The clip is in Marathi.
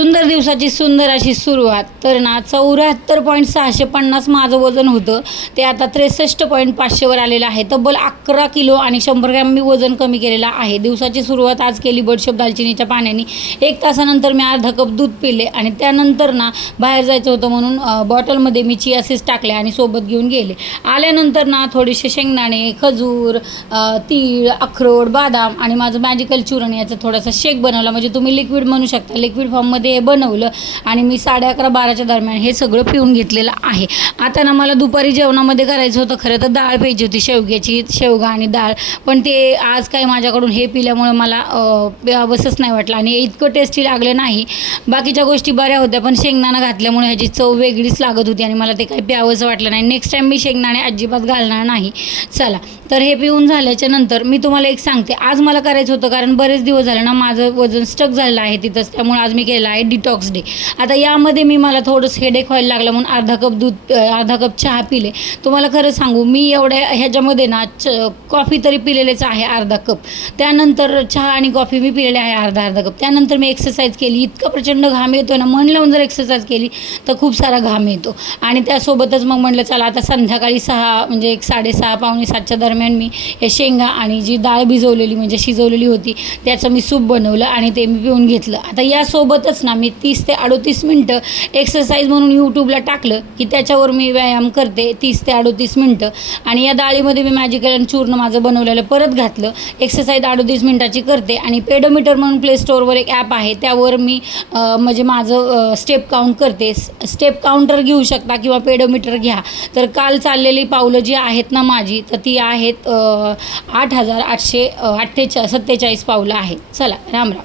सुंदर दिवसाची सुंदर अशी सुरुवात. तर ना 74.650 माझं वजन होतं, ते आता 63.500वर आलेलं आहे. तब्बल 11 किलो आणि 100 ग्रॅम मी वजन कमी केलेलं आहे. दिवसाची सुरुवात आज केली बडीशेप दालचिनीच्या पाण्याने. 1 तासानंतर मी अर्धा कप दूध पिले आणि त्यानंतर ना बाहेर जायचं होतं म्हणून बॉटलमध्ये मी चिया सीड्स टाकले आणि सोबत घेऊन गेले. आल्यानंतर ना थोडेसे शेंगदाणे, खजूर, तीळ, अक्रोड, बदाम आणि माझं मॅजिकल चूर्ण याचा थोडासा शेक बनवला. म्हणजे तुम्ही लिक्विड म्हणू शकता. लिक्विड फॉर्ममध्ये हे बनवलं आणि मी 11:30-12च्या दरम्यान हे सगळं पिऊन घेतलेलं आहे. आता ना मला दुपारी जेवणामध्ये करायचं होतं खरं तर डाळ पाहिजे होती, शेवग्याची, शेवगा आणि डाळ. पण ते आज काय माझ्याकडून हे पिल्यामुळं मला प्यावंसंच नाही वाटलं आणि इतकं टेस्टी लागलं नाही. बाकीच्या गोष्टी बऱ्या होत्या पण शेंगदाणा घातल्यामुळे ह्याची चव वेगळीच लागत होती आणि मला ते काही प्यावंसं वाटलं नाही. नेक्स्ट टाईम मी शेंगदाणे अजिबात घालणार नाही. चला, तर हे पिऊन झाल्याच्या नंतर मी तुम्हाला एक सांगते. आज मला करायचं होतं कारण बरेच दिवस झाले ना माझं वजन स्टक झालेलं आहे तिथंच, त्यामुळे आज मी केलं आहे डिटॉक्स डे. आता यामध्ये मला थोडंसं हेडेक व्हायला लागलं म्हणून अर्धा कप दूध, अर्धा कप चहा पिले. तुम्हाला खरं सांगू, मी एवढ्या ह्याच्यामध्ये ना कॉफी तरी पिलेलेच आहे अर्धा कप. त्यानंतर चहा आणि कॉफी मी पिलेले आहे अर्धा कप. त्यानंतर मी एक्सरसाइज केली. इतका प्रचंड घाम येतो ना, मन लावून जर एक्सरसाइज केली तर खूप सारा घाम येतो. आणि त्यासोबतच मग म्हटलं चला आता संध्याकाळी 6 म्हणजे 6:30 पावणे 7च्या दरम्यान मी हे शेंगा आणि जी डाळ भिजवलेली म्हणजे शिजवलेली होती त्याचं मी सूप बनवलं आणि ते मी पिऊन घेतलं. आता यासोबतच ना मी 30 ते 38 मिनटं एक्सरसाइज म्हणून यूट्यूबला टाकलं की त्याच्यावर मी व्यायाम करते 30 ते 38 मिनटं. आणि या डाळीमध्ये मी मॅजिकल चूर्ण माझं बनवलेलं परत घातलं. एक्सरसाइज 38 मिनटाची करते आणि पेडोमीटर म्हणून प्ले स्टोअरवर एक ॲप आहे, त्यावर मी म्हणजे माझं स्टेप काउंट करते. स्टेप काउंटर घेऊ शकता किंवा पेडोमीटर घ्या. तर काल चाललेली पावलं जी आहेत ना माझी, तर ती आहेत 8,847 पावलं आहेत. चला, राम राम.